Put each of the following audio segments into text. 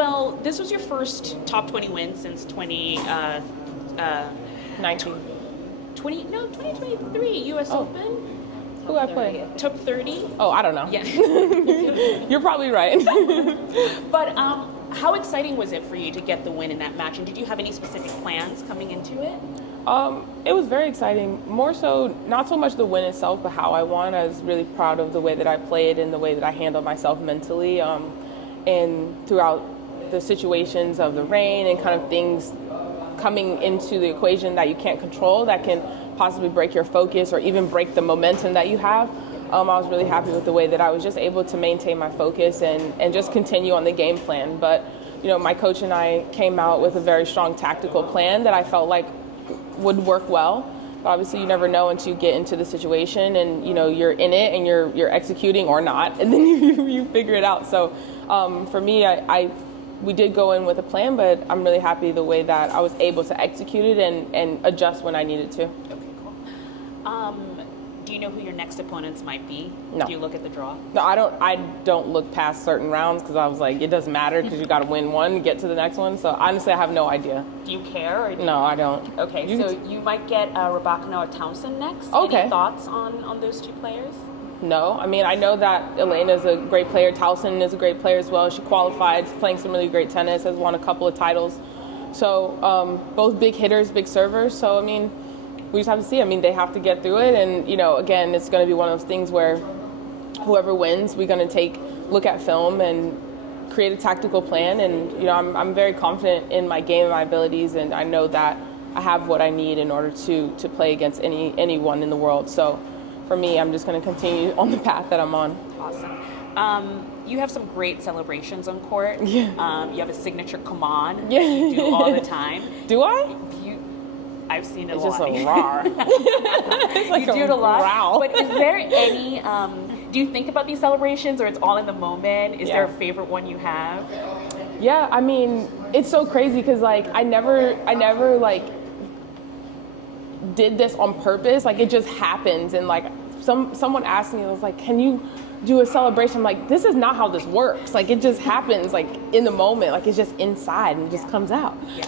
Well, this was your first top 20 win since 2023 U.S. Open. Who I play? Top 30. Oh, I don't know. Yeah. You're probably right. But how exciting was it for you to get the win in that match? And did you have any specific plans coming into it? It was very exciting. More so, not so much the win itself, but how I won. I was really proud of the way that I played and the way that I handled myself mentally. And throughout the situations of the rain and kind of things coming into the equation that you can't control, that can possibly break your focus or even break the momentum that you have. I was really happy with the way that I was just able to maintain my focus and just continue on the game plan. But, my coach and I came out with a very strong tactical plan that I felt like would work well. But obviously, you never know until you get into the situation and, you're in it and you're executing or not, and then you figure it out. So for me, we did go in with a plan, but I'm really happy the way that I was able to execute it and adjust when I needed to. Okay, cool. Do you know who your next opponents might be? No. Do you look at the draw? No, I don't look past certain rounds because I was like, it doesn't matter because you got to win one to get to the next one. So honestly, I have no idea. Do you care? Or No, I don't. Okay, so you might get Rybakina or Townsend next. Okay. Any thoughts on those two players? No, I mean, I know that Elena's a great player. Townsend is a great player as well. She qualified, playing some really great tennis, has won a couple of titles. So both big hitters, big servers. So, I mean, we just have to see. I mean, they have to get through it. And, again, it's going to be one of those things where whoever wins, we're going to look at film and create a tactical plan. And, I'm very confident in my game and my abilities. And I know that I have what I need in order to play against anyone in the world. So for me, I'm just going to continue on the path that I'm on. Awesome. You have some great celebrations on court. Yeah. You have a signature come on. Yeah. You do all the time. Do I? I've seen it It's a lot. just a rawr. It's like You do it a lot. growl. But is there any, do you think about these celebrations or it's all in the moment? Is there a favorite one you have? Yeah, I mean, it's so crazy because I never did this on purpose. Like, it just happens. And someone asked me, I was like, can you do a celebration? I'm like, this is not how this works. Like, it just happens in the moment. Like, it's just inside and it just comes out. Yeah.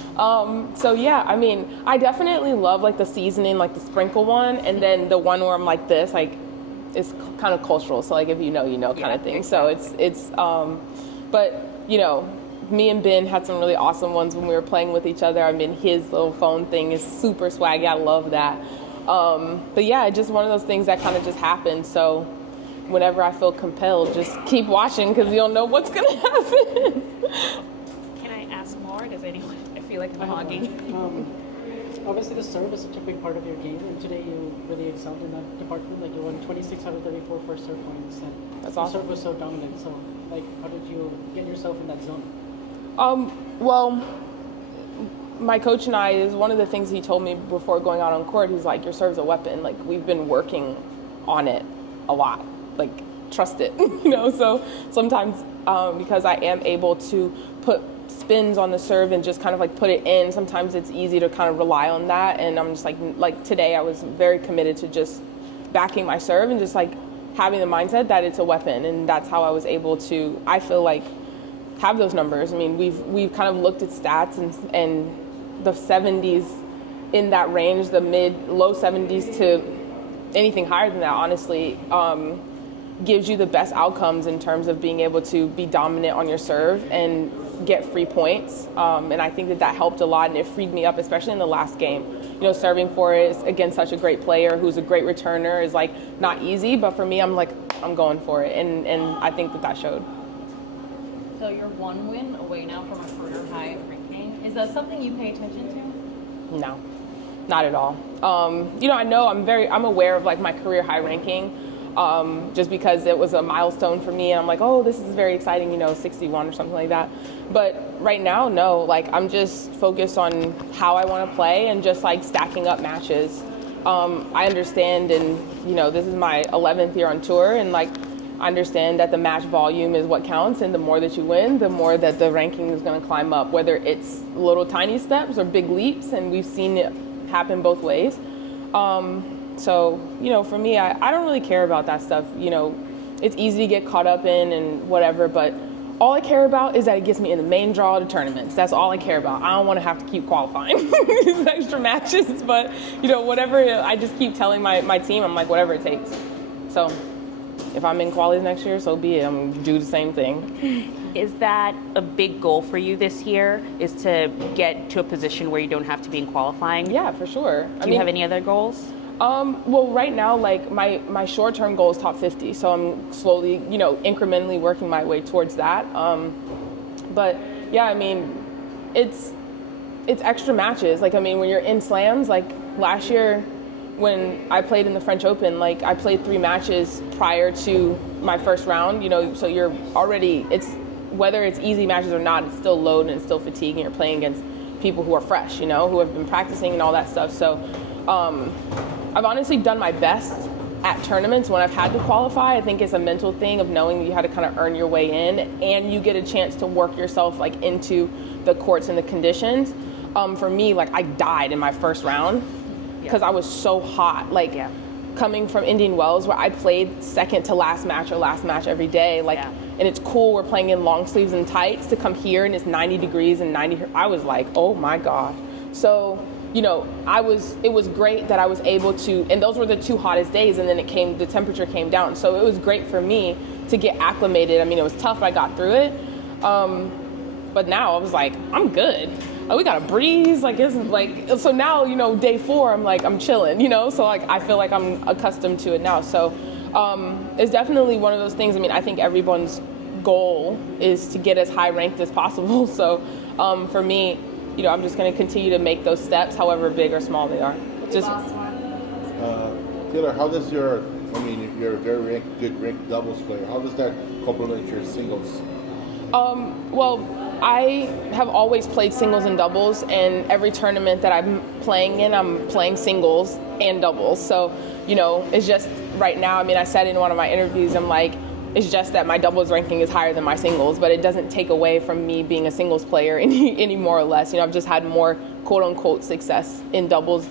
So yeah, I mean, I definitely love the seasoning, the sprinkle one, and then the one where I'm like this, it's kind of cultural. So if you know kind of thing. Exactly. So it's but me and Ben had some really awesome ones when we were playing with each other. I mean, his little phone thing is super swaggy. I love that. But yeah, just one of those things that kind of just happened. So whenever I feel compelled, just keep watching because you don't know what's going to happen. Can I ask more? Does anyone? I feel like I'm hogging. Obviously, the serve is such a big part of your game, and today you really excelled in that department. You won 26 out of 34 first serve points, and That's the awesome. serve was so dominant. So, how did you get yourself in that zone? Well, my coach and I, is one of the things he told me before going out on court. He's like, your serve's a weapon. We've been working on it a lot. Trust it, So sometimes because I am able to put spins on the serve and just kind of put it in, sometimes it's easy to kind of rely on that. And I'm just like today, I was very committed to just backing my serve and just having the mindset that it's a weapon. And that's how I was able to, I feel have those numbers. I mean, we've kind of looked at stats and the 70s in that range, the low 70s to anything higher than that, honestly, gives you the best outcomes in terms of being able to be dominant on your serve and get free points. And I think that helped a lot, and it freed me up, especially in the last game. Serving for it is, again, such a great player who's a great returner is not easy, but for me, I'm going for it, and I think that showed. So you're one win away now from a career high ranking. Is that something you pay attention to? No, not at all. I know I'm aware of my career high ranking, just because it was a milestone for me, and I'm like, oh, this is very exciting, 61 or something like that. But right now, no, I'm just focused on how I want to play and just stacking up matches. I understand, and this is my 11th year on tour, and I understand that the match volume is what counts, and the more that you win, the more that the ranking is going to climb up, whether it's little tiny steps or big leaps, and we've seen it happen both ways. So, for me, I don't really care about that stuff. It's easy to get caught up in and whatever, but all I care about is that it gets me in the main draw of the tournaments. That's all I care about. I don't want to have to keep qualifying these extra matches, but whatever. I just keep telling my team, I'm like, whatever it takes. So if I'm in qualies next year, so be it. I'm gonna do the same thing. Is that a big goal for you this year, is to get to a position where you don't have to be in qualifying? Yeah, for sure. Do you have any other goals? Well, right now, like my short-term goal is top 50, so I'm slowly, incrementally working my way towards that. But yeah, I mean, it's extra matches. Like, I mean, when you're in slams, like last year when I played in the French Open, like I played 3 matches prior to my first round, so you're already, whether it's easy matches or not, it's still load and it's still fatigue, and you're playing against people who are fresh, who have been practicing and all that stuff. So I've honestly done my best at tournaments when I've had to qualify. I think it's a mental thing of knowing that you had to kind of earn your way in, and you get a chance to work yourself like into the courts and the conditions. For me, like I died in my first round because I was so hot. Like coming from Indian Wells, where I played second to last match or last match every day, and it's cool, we're playing in long sleeves and tights, to come here and it's 90 degrees and 90, I was like, oh my God. So, it was great that I was able to, and those were the 2 hottest days, and then the temperature came down. So it was great for me to get acclimated. I mean, it was tough, but I got through it. But now I was like, I'm good. Like, we got a breeze, like, it's like, so now, day 4, I'm like, I'm chilling, so like, I feel like I'm accustomed to it now. So it's definitely one of those things. I mean, I think everyone's goal is to get as high ranked as possible. So for me, I'm just going to continue to make those steps, however big or small they are. Just Taylor, how does you're a very good ranked doubles player. How does that complement your singles? Well, I have always played singles and doubles, and every tournament that I'm playing in, I'm playing singles and doubles. So, it's just right now, I mean, I said in one of my interviews, I'm like, it's just that my doubles ranking is higher than my singles, but it doesn't take away from me being a singles player any more or less. I've just had more quote unquote success in doubles,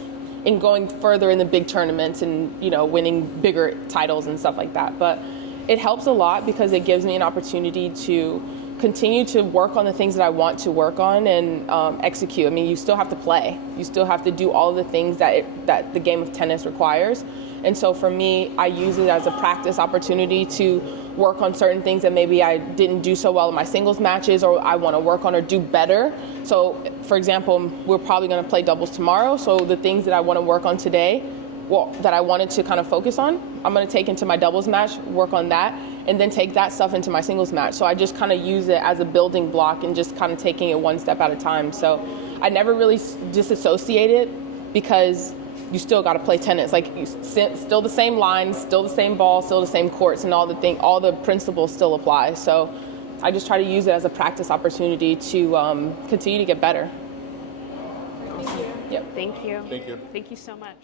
in going further in the big tournaments and, winning bigger titles and stuff like that. But it helps a lot because it gives me an opportunity to continue to work on the things that I want to work on and execute. I mean, you still have to play. You still have to do all of the things that the game of tennis requires. And so for me, I use it as a practice opportunity to work on certain things that maybe I didn't do so well in my singles matches, or I want to work on or do better. So for example, we're probably going to play doubles tomorrow. So the things that I want to work on today, that I wanted to kind of focus on, I'm going to take into my doubles match, work on that, and then take that stuff into my singles match. So I just kind of use it as a building block and just kind of taking it one step at a time. So I never really disassociate it, because you still got to play tennis. Like, still the same lines, still the same ball, still the same courts, and all the principles still apply. So I just try to use it as a practice opportunity to continue to get better. Yep. Thank you. Thank you. Thank you so much.